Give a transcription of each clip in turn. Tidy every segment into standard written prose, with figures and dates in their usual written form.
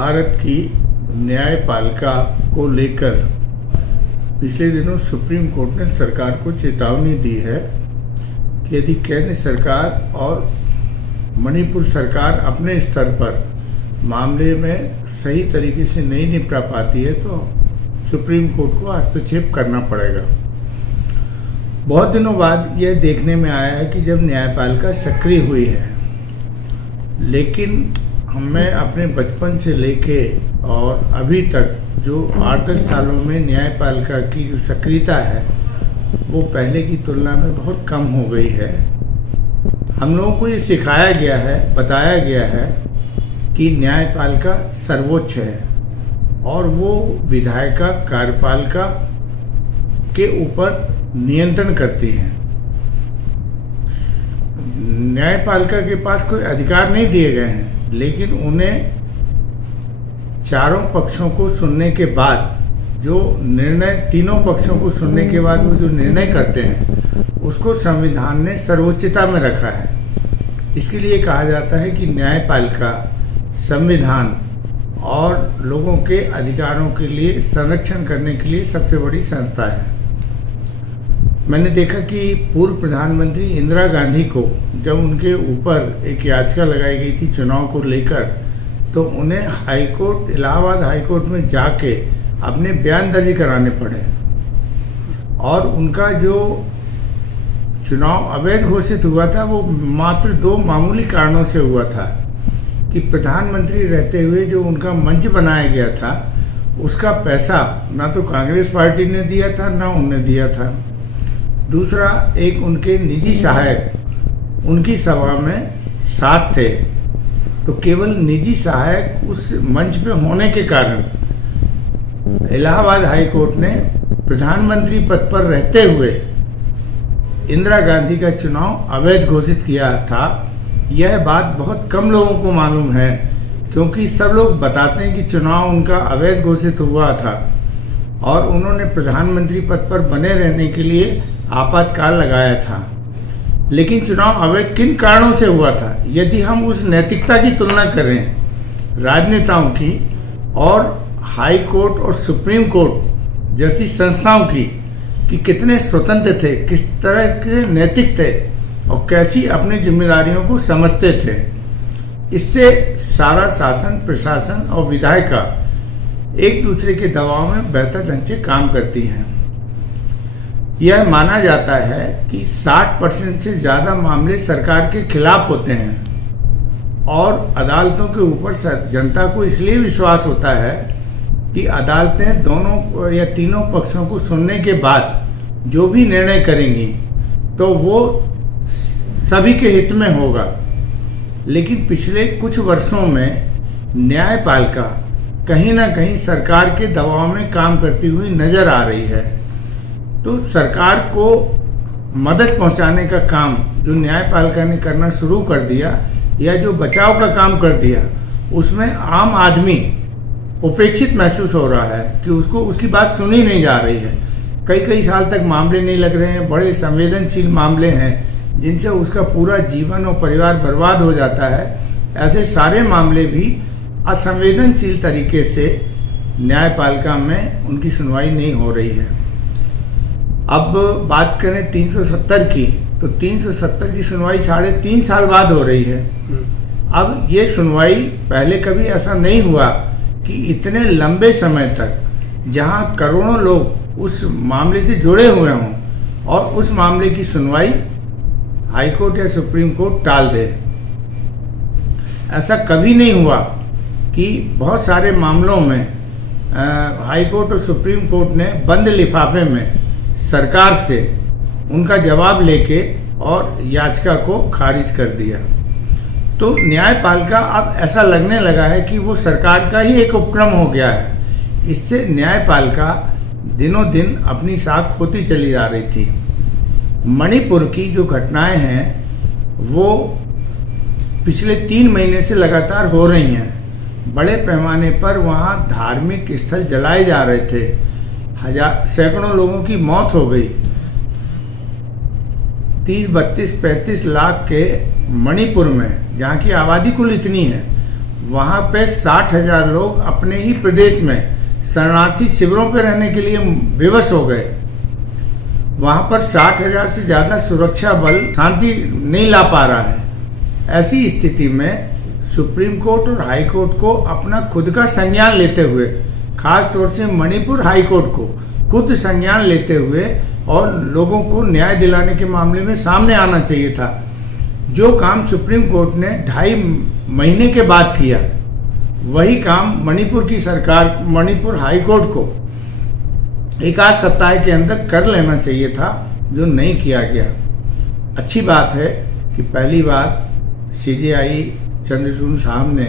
भारत की न्यायपालिका को लेकर पिछले दिनों सुप्रीम कोर्ट ने सरकार को चेतावनी दी है कि यदि केंद्र सरकार और मणिपुर सरकार अपने स्तर पर मामले में सही तरीके से नहीं निपटा पाती है तो सुप्रीम कोर्ट को हस्तक्षेप करना पड़ेगा। बहुत दिनों बाद यह देखने में आया है कि जब न्यायपालिका सक्रिय हुई है, लेकिन हमें अपने बचपन से लेके और अभी तक जो 8-10 सालों में न्यायपालिका की जो सक्रियता है वो पहले की तुलना में बहुत कम हो गई है। हम लोगों को ये सिखाया गया है, बताया गया है कि न्यायपालिका सर्वोच्च है और वो विधायिका कार्यपालिका के ऊपर नियंत्रण करती है। न्यायपालिका के पास कोई अधिकार नहीं दिए गए हैं, लेकिन उन्हें चारों पक्षों को सुनने के बाद जो निर्णय, तीनों पक्षों को सुनने के बाद वो जो निर्णय करते हैं उसको संविधान ने सर्वोच्चता में रखा है। इसके लिए कहा जाता है कि न्यायपालिका संविधान और लोगों के अधिकारों के लिए संरक्षण करने के लिए सबसे बड़ी संस्था है। मैंने देखा कि पूर्व प्रधानमंत्री इंदिरा गांधी को जब उनके ऊपर एक याचिका लगाई गई थी चुनाव को लेकर, तो उन्हें हाईकोर्ट, इलाहाबाद हाईकोर्ट में जाके अपने बयान दर्ज कराने पड़े और उनका जो चुनाव अवैध घोषित हुआ था वो मात्र 2 मामूली कारणों से हुआ था कि प्रधानमंत्री रहते हुए जो उनका मंच बनाया गया था उसका पैसा ना तो कांग्रेस पार्टी ने दिया था ना उनने दिया था। दूसरा, एक उनके निजी सहायक उनकी सभा में साथ थे, तो केवल निजी सहायक उस मंच पे होने के कारण इलाहाबाद हाई कोर्ट ने प्रधानमंत्री पद पर रहते हुए इंदिरा गांधी का चुनाव अवैध घोषित किया था। यह बात बहुत कम लोगों को मालूम है, क्योंकि सब लोग बताते हैं कि चुनाव उनका अवैध घोषित हुआ था और उन्होंने प्रधानमंत्री पद पर बने रहने के लिए आपातकाल लगाया था। लेकिन चुनाव अवैध किन कारणों से हुआ था? यदि हम उस नैतिकता की तुलना करें राजनेताओं की और हाई कोर्ट और सुप्रीम कोर्ट जैसी संस्थाओं की कि कितने स्वतंत्र थे, किस तरह के नैतिक थे और कैसी अपनी जिम्मेदारियों को समझते थे, इससे सारा शासन, प्रशासन और विधायिका एक दूसरे के दबाव में बेहतर ढंग से काम करती हैं। यह माना जाता है कि 60% से ज़्यादा मामले सरकार के खिलाफ होते हैं और अदालतों के ऊपर जनता को इसलिए विश्वास होता है कि अदालतें दोनों या तीनों पक्षों को सुनने के बाद जो भी निर्णय करेंगी तो वो सभी के हित में होगा। लेकिन पिछले कुछ वर्षों में न्यायपालिका कहीं ना कहीं सरकार के दबाव में काम करती हुई नजर आ रही है। तो सरकार को मदद पहुंचाने का काम जो न्यायपालिका ने करना शुरू कर दिया या जो बचाव का काम कर दिया, उसमें आम आदमी उपेक्षित महसूस हो रहा है कि उसको उसकी बात सुनी नहीं जा रही है। कई साल तक मामले नहीं लग रहे हैं, बड़े संवेदनशील मामले हैं जिनसे उसका पूरा जीवन और परिवार बर्बाद हो जाता है। ऐसे सारे मामले भी असंवेदनशील तरीके से न्यायपालिका में उनकी सुनवाई नहीं हो रही है। अब बात करें 370 की, तो 370 की सुनवाई 3.5 साल बाद हो रही है। अब ये सुनवाई पहले कभी ऐसा नहीं हुआ कि इतने लंबे समय तक जहां करोड़ों लोग उस मामले से जुड़े हुए हों और उस मामले की सुनवाई हाई कोर्ट या सुप्रीम कोर्ट टाल दे। ऐसा कभी नहीं हुआ कि बहुत सारे मामलों में हाई कोर्ट और सुप्रीम कोर्ट ने बंद लिफाफे में सरकार से उनका जवाब लेके और याचिका को खारिज कर दिया। तो न्यायपालिका अब ऐसा लगने लगा है कि वो सरकार का ही एक उपक्रम हो गया है। इससे न्यायपालिका दिनों दिन अपनी साख खोती चली जा रही थी। मणिपुर की जो घटनाएं हैं वो पिछले 3 महीने से लगातार हो रही हैं। बड़े पैमाने पर वहाँ धार्मिक स्थल जलाए जा रहे थे, सैकड़ों लोगों की मौत हो गई। 30, 32, 35 लाख के मणिपुर में, जहाँ की आबादी कुल इतनी है, वहाँ पे 60,000 लोग अपने ही प्रदेश में शरणार्थी शिविरों पर रहने के लिए बेबस हो गए। वहाँ पर 60,000 से ज़्यादा सुरक्षा बल शांति नहीं ला पा रहा है। ऐसी स्थिति में सुप्रीम कोर्ट और हाई कोर्ट को अपना खुद का संज्ञान लेते हुए, खास तौर से मणिपुर हाई कोर्ट को खुद संज्ञान लेते हुए और लोगों को न्याय दिलाने के मामले में सामने आना चाहिए था। जो काम सुप्रीम कोर्ट ने 2.5 महीने के बाद किया, वही काम मणिपुर की सरकार, मणिपुर हाई कोर्ट को 1 सप्ताह के अंदर कर लेना चाहिए था, जो नहीं किया गया। अच्छी बात है कि पहली बार CJI चंद्रचूड़ साहब ने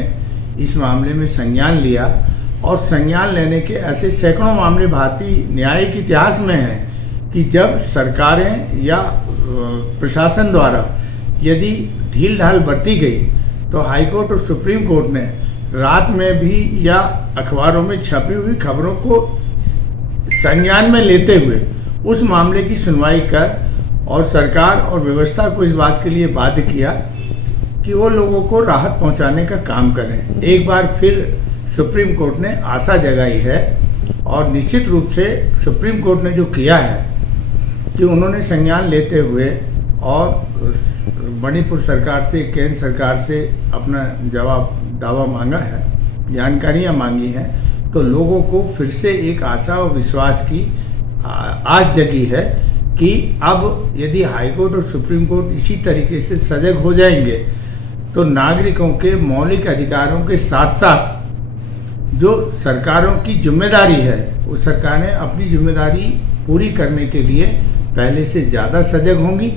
इस मामले में संज्ञान लिया, और संज्ञान लेने के ऐसे सैकड़ों मामले भारतीय न्यायिक इतिहास में हैं कि जब सरकारें या प्रशासन द्वारा यदि ढील ढाल बरती गई तो हाईकोर्ट और सुप्रीम कोर्ट ने रात में भी या अखबारों में छपी हुई खबरों को संज्ञान में लेते हुए उस मामले की सुनवाई कर और सरकार और व्यवस्था को इस बात के लिए बाध्य किया कि वो लोगों को राहत पहुंचाने का काम करें। एक बार फिर सुप्रीम कोर्ट ने आशा जगाई है, और निश्चित रूप से सुप्रीम कोर्ट ने जो किया है कि उन्होंने संज्ञान लेते हुए और मणिपुर सरकार से, केंद्र सरकार से अपना दावा मांगा है, जानकारियां मांगी हैं, तो लोगों को फिर से एक आशा और विश्वास की आस जगी है कि अब यदि हाईकोर्ट और सुप्रीम कोर्ट इसी तरीके से सजग हो जाएंगे तो नागरिकों के मौलिक अधिकारों के साथ साथ जो सरकारों की जिम्मेदारी है, वो सरकारें अपनी जिम्मेदारी पूरी करने के लिए पहले से ज़्यादा सजग होंगी।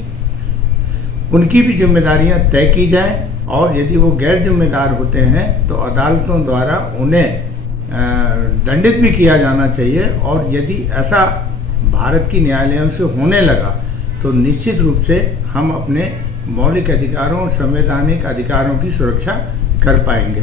उनकी भी जिम्मेदारियां तय की जाएं, और यदि वो गैर जिम्मेदार होते हैं तो अदालतों द्वारा उन्हें दंडित भी किया जाना चाहिए। और यदि ऐसा भारत की न्यायालयों से होने लगा तो निश्चित रूप से हम अपने मौलिक अधिकारों और संवैधानिक अधिकारों की सुरक्षा कर पाएंगे।